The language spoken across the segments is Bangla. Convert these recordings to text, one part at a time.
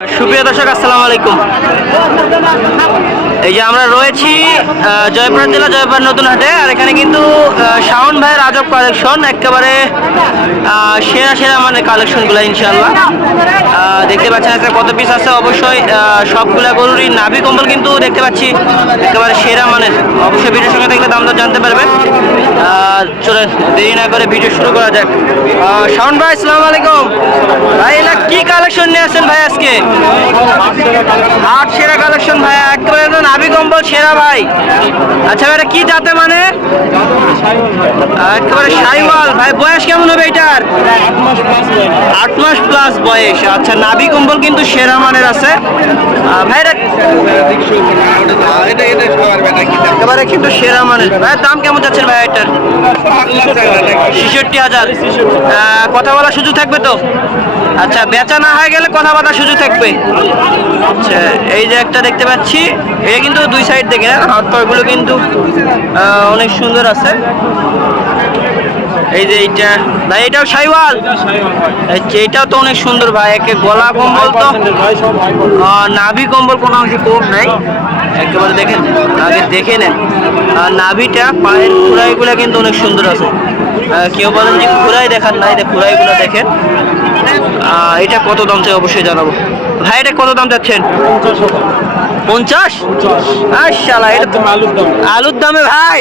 সুপ্রিয় দর্শক আসসালামু আলাইকুম। এই যে আমরা রয়েছি জয়পুরহাট জেলা জয়পুরহাট নতুন হাটে, আর এখানে কিন্তু শাওন ভাইয়ের আজব কালেকশন, একেবারে সেরা সেরা মানে কালেকশনগুলো ইনশাআল্লাহ দেখতে পাচ্ছেন। একটা কত পিস আছে, অবশ্যই সবগুলা গরুরই নাভি কম্বল কিন্তু দেখতে পাচ্ছি একেবারে সেরা মানের। অবশ্যই ভিডিওর সঙ্গে দেখলে দাম দর জানতে পারবেন। চলে দেরি না করে ভিডিও শুরু করা যাক। শাওন ভাই আসসালামু আলাইকুম। ভাই এটা কি কালেকশন নিয়ে আসছেন ভাই আজকে? আট সেরা কালেকশন ভাই, একেবারে নাভি কম্বল সেরা ভাই। আচ্ছা ভাই এটা কি জাতে মানে? একেবারে শাইওয়াল ভাই। বয়স কেমন হবে এটার? 8 মাস প্লাস বয়স। আচ্ছা নাভি কম্বল কিন্তু সেরা মানের আছে ভাই। একেবারে কিন্তু সেরা মানের ভাই। দাম কেমন যাচ্ছেন ভাই এটার? 66,000। কথা বলার সুযোগ থাকবে তো? আচ্ছা বেচা না হয়ে গেলে কথা বলার সুযোগ থাকবে। আচ্ছা এই যে একটা দেখতে পাচ্ছি, এটা কিন্তু দুই সাইড দেখে হাত পাগুলো কিন্তু অনেক সুন্দর আছে। এই যে এইটা ভাই, এটাও শাইওয়াল। এটাও তো অনেক সুন্দর ভাই। একে গলা কম্বল তো নাভি কম্বল কোনো অংশ কম নাই, একেবারে দেখেন আগে দেখে নেন। আর নাভিটা পায়ের খুঁড়াইগুলো কিন্তু অনেক সুন্দর আছে। কেউ বলেন যে খুঁড়াই দেখার নাই, খুঁড়াইগুলো দেখেন। এটা কত দাম চাই অবশ্যই জানাবো ভাই। এটা কত দাম যাচ্ছেন? 50? আশালা এটা তো আলুর দামে ভাই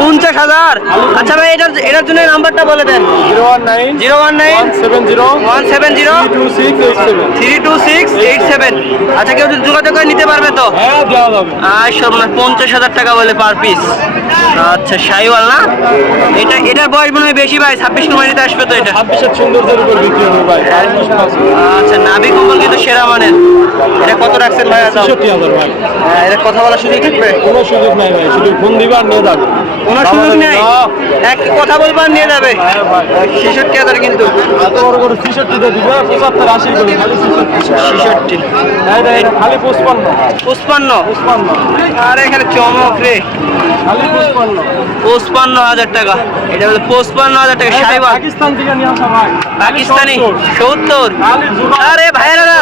50,000। আচ্ছা ভাই এটার জন্য নাম্বারটা বলে দেন। 019-170-170-32687। আচ্ছা কেউ যদি যোগাযোগ করে নিতে পারবে তো? আচ্ছা 50,000 টাকা বলে পার পিস। আচ্ছা শাইওয়াল না? এটার বয়স মনে হয় বেশি ভাই, 26 কুরবানিতে আসবে তো এটা। 26 সৌন্দর্যের উপর বিক্রি হবে ভাই। আচ্ছা নাভি কম্বল কিন্তু সেরা মানের। এটা কত রাখছেন ভাই? 66,000 ভাই। এটা কথা বলার সুযোগ থাকবে? কোনো সুযোগ নাই ভাই, শুধু ফোন দিবা আর নিয়ে যাবে। কোনো সুযোগ নেই, এক কথা বলবা নিয়ে যাবে। 66,000 কিন্তু এত বড় করে 66 তে দিবে, 75 80 করে খালি 66। এটা খালি 55। আর এখানে চমক রে, খালি 55,000 টাকা। এটা হলো 55,000 টাকা শাইওয়াল। পাকিস্তান থেকে নিয়ে আসা ভাই। পাকিস্তানি 70। আরে ভাইরা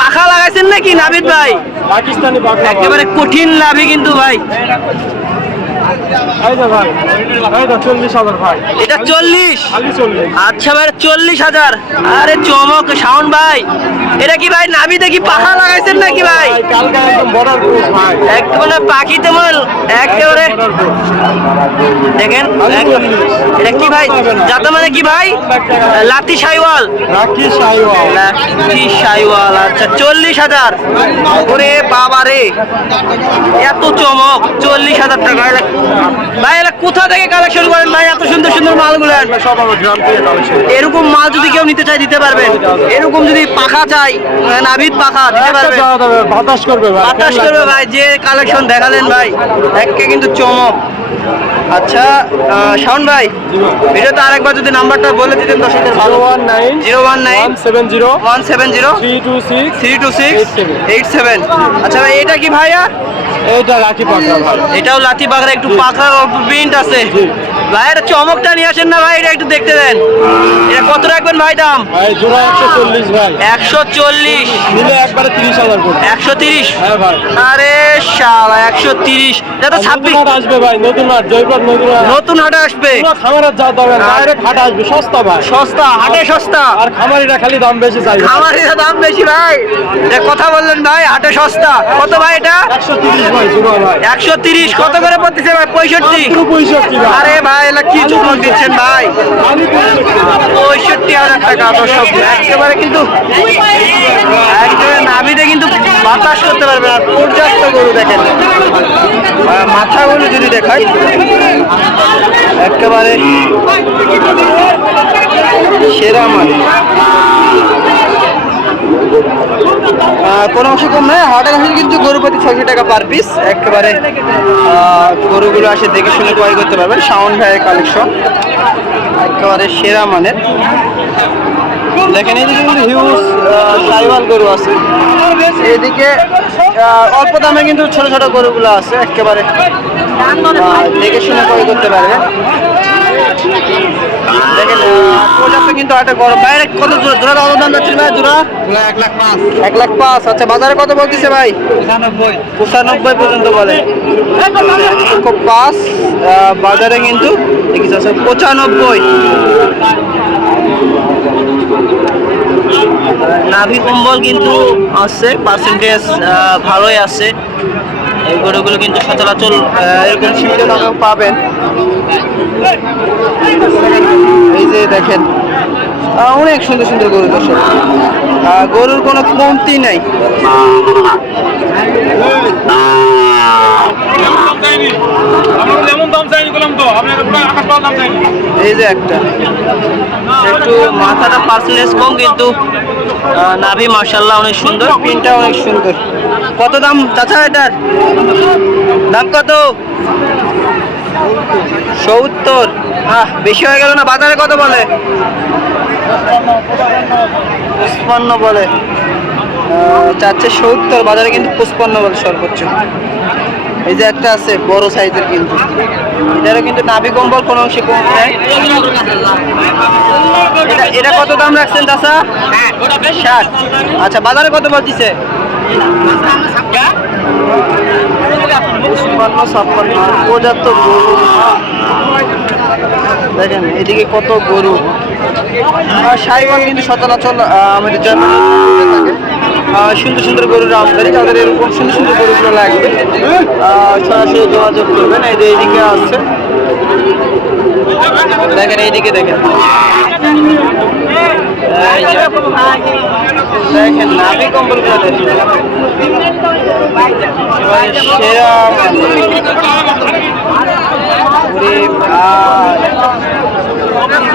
পাখা লাগাইছেন নাকি নাভিদ ভাই? পাকিস্তানি পাখা একেবারে কঠিন নাভি কিন্তু ভাই। এই যে ভাই, এইটা 40,000 ভাই। এটা 40? খালি 40। আচ্ছা ভাই 40,000। আরে চমক শাওন ভাই, এটা কি ভাই নাভি দেখি পাখা লাগাইছেন নাকি ভাই? কালকে একদম বর্ডার ক্রস ভাই। একেবারে পাখিতে মনে একেবারে দেখেন। এটা কি ভাই জাত মানে কি ভাই? লাতি শাইওয়াল। রাকি শাইওয়াল। লাতি শাইওয়াল। আচ্ছা 40,000। ওরে বাবা রে, এত চমক! 40,000 টাকা ভাই। এটা কোথা থেকে কালেকশন করেন ভাই এত সুন্দর সুন্দর মালগুলো? সব আমার গ্রাম থেকে কালেকশন। এরকম মাল যদি কেউ নিতে চায় দিতে পারবেন? এরকম যদি পাখা চাই, নাভিদ পাখা দিতে পারবেন? বাতাস করবে ভাই, বাতাস করবে ভাই। যে কালেকশন দেখালেন ভাই, একে কিন্তু চমক। আচ্ছা শাওন ভাই, এটা তো আরেকবার যদি নাম্বারটা বলে দিতেন দর্শকদের ভালো। 019-170-170-326-87। আচ্ছা ভাই এটা কি ভাইয়া? এইটা রাখি পাখা ভাই। এটাও লাতি পাখা, একটু পাখা প্রিন্ট আছে ভাই। এটা চমকটা নিয়ে আসেন না ভাই, এটা একটু দেখতে দেন। এটা কত রাখবেন ভাই দাম? ভাই জোড়া 140 ভাই। 140 নিলে একবারে 30,000 করে। 130? হ্যাঁ ভাই। আরে শালা 130। এটা তো 26 আসবে ভাই, নতুন হাট জয়পুর নতুন হাটে আসবে। পুরো খামারের যা দাম ডাইরেক্ট হাটে আসবে, সস্তা ভাই। সস্তা হাটে সস্তা। আর খামারিরা খালি দাম বেশি চাই। খামারিরা দাম বেশি ভাই। এটা কথা বললেন ভাই, হাটে সস্তা। কত ভাই এটা? 130 ভাই জোড়া ভাই। 130 কত করে পড়তেছে ভাই? 65? পুরো 65 ভাই। আরে ভাই এটা কি চমক দিচ্ছেন ভাই? খালি 65। 65,000 টাকা দর্শক। একেবারে কিন্তু একেবারে নাভিতে কিন্তু বাতাস করতে পারবে না। পর্যাপ্ত গরু দেখেন, মাথাগুলো যদি দেখাই একেবারে সেরা মানে। কোনো অংশ কম নয়। হাটের আসলে কিন্তু গরু প্রতি 600 টাকা পার পিস। একেবারে গরুগুলো আসে দেখে শুনে ক্রয় করতে পারবেন। শাওন ভাইয়ের কালেকশন একেবারে সেরা মানের। দেখেন এইদিকে কিন্তু হিউজ শাইওয়াল গরু আছে, এদিকে অল্প দামে কিন্তু ছোট ছোট গরুগুলো আছে। একেবারে দেখে শুনে ক্রয় করতে পারবেন। দেখেন পর্যাপ্ত কিন্তু একটা গরম বাইরে কত জোড়া জোড়া কত দাম যাচ্ছে ভাই জোড়া 1,05,000 আচ্ছা বাজারে কত বলতেছে ভাই 95 পর্যন্ত বলে 1,05,000 বাজারে কিন্তু দেখিস আছে 95 নাভি কম্বল কিন্তু আছে পার্সেন্টেজ ভালোই আছে এই গরুগুলো কিন্তু সচরাচর এরকম সীমিত দামেও পাবেন এই যে দেখেন অনেক সুন্দর সুন্দর গরু দর্শক গরুর কোনো কমতি নাই এই যে একটা একটু মাথাটা পার্সেন্টেজ কম কিন্তু নাভি মাশাআল্লাহ অনেক সুন্দর পিনটা অনেক সুন্দর কত দাম চাচা এটার দাম কত 70 বেশি হয়ে গেল না বাজারে কত বলে 55 বলে চাচ্ছে 70 বাজারে কিন্তু 55 বলে সর্বোচ্চ এই যে একটা আছে বড় সাইজের কিন্তু এটারও কিন্তু নাভি কম্বল কোনো অংশে কম নেই এটা কত দাম রাখছেন চাচা 60 আচ্ছা বাজারে কত বলতিছে 56 পর্যাপ্ত গরু দেখেন এদিকে কত গরু সাইওয়াল কিন্তু সচরাচর আমাদের জন্য থাকে সুন্দর সুন্দর গরুর আমদানি যাদের এরকম সুন্দর সুন্দর গরুগুলো লাগবে সরাসরি যোগাযোগ করবেন এই যে এইদিকে আসছে দেখেন এইদিকে দেখেন দেখেন নাভি কম্বলগুলো দেখেন সেরা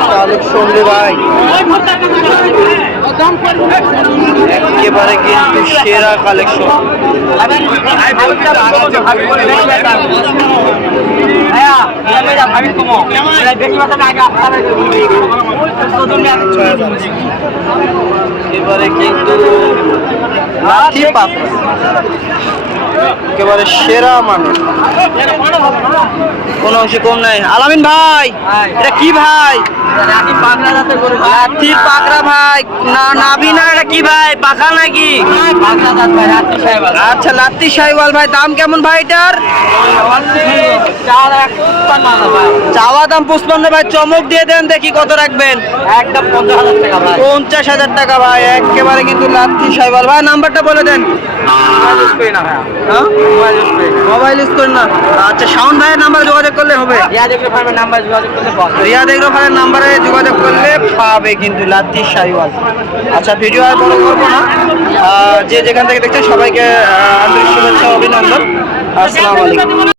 কালেকশন রে ভাই একেবারে কিন্তু সেরা কালেকশন এবারে কিন্তু লাঠি পাক একেবারে সেরা মানে কোনো অংশে কম নাই আলামিন ভাই এটা কি ভাই লাঠির পাকড়া ভাই না নাভি না এটা কি ভাই পাখা নাকি আচ্ছা লাত্তি সাইওয়াল ভাই দাম কেমন ভাই এটার চাওয়া দাম 55 ভাই চমক দিয়ে দেন দেখি কত রাখবেন একদম 50,000 টাকা ভাই একেবারে কিন্তু লাত্তি সাইওয়াল ভাই নাম্বারটা বলে দেন মোবাইল ইউজ করেন না আচ্ছা শাওন ভাইয়ের নাম্বারে যোগাযোগ করলে হবে রিয়াদ এগ্রো ফার্মের নাম্বারে যোগাযোগ করলে পাবে কিন্তু লাত্তি সাইওয়াল আচ্ছা ভিডিও আর বড় করবো না যে যেখান থেকে দেখছেন সবাইকে আন্তরিক শুভেচ্ছা অভিনন্দন আসসালামু আলাইকুম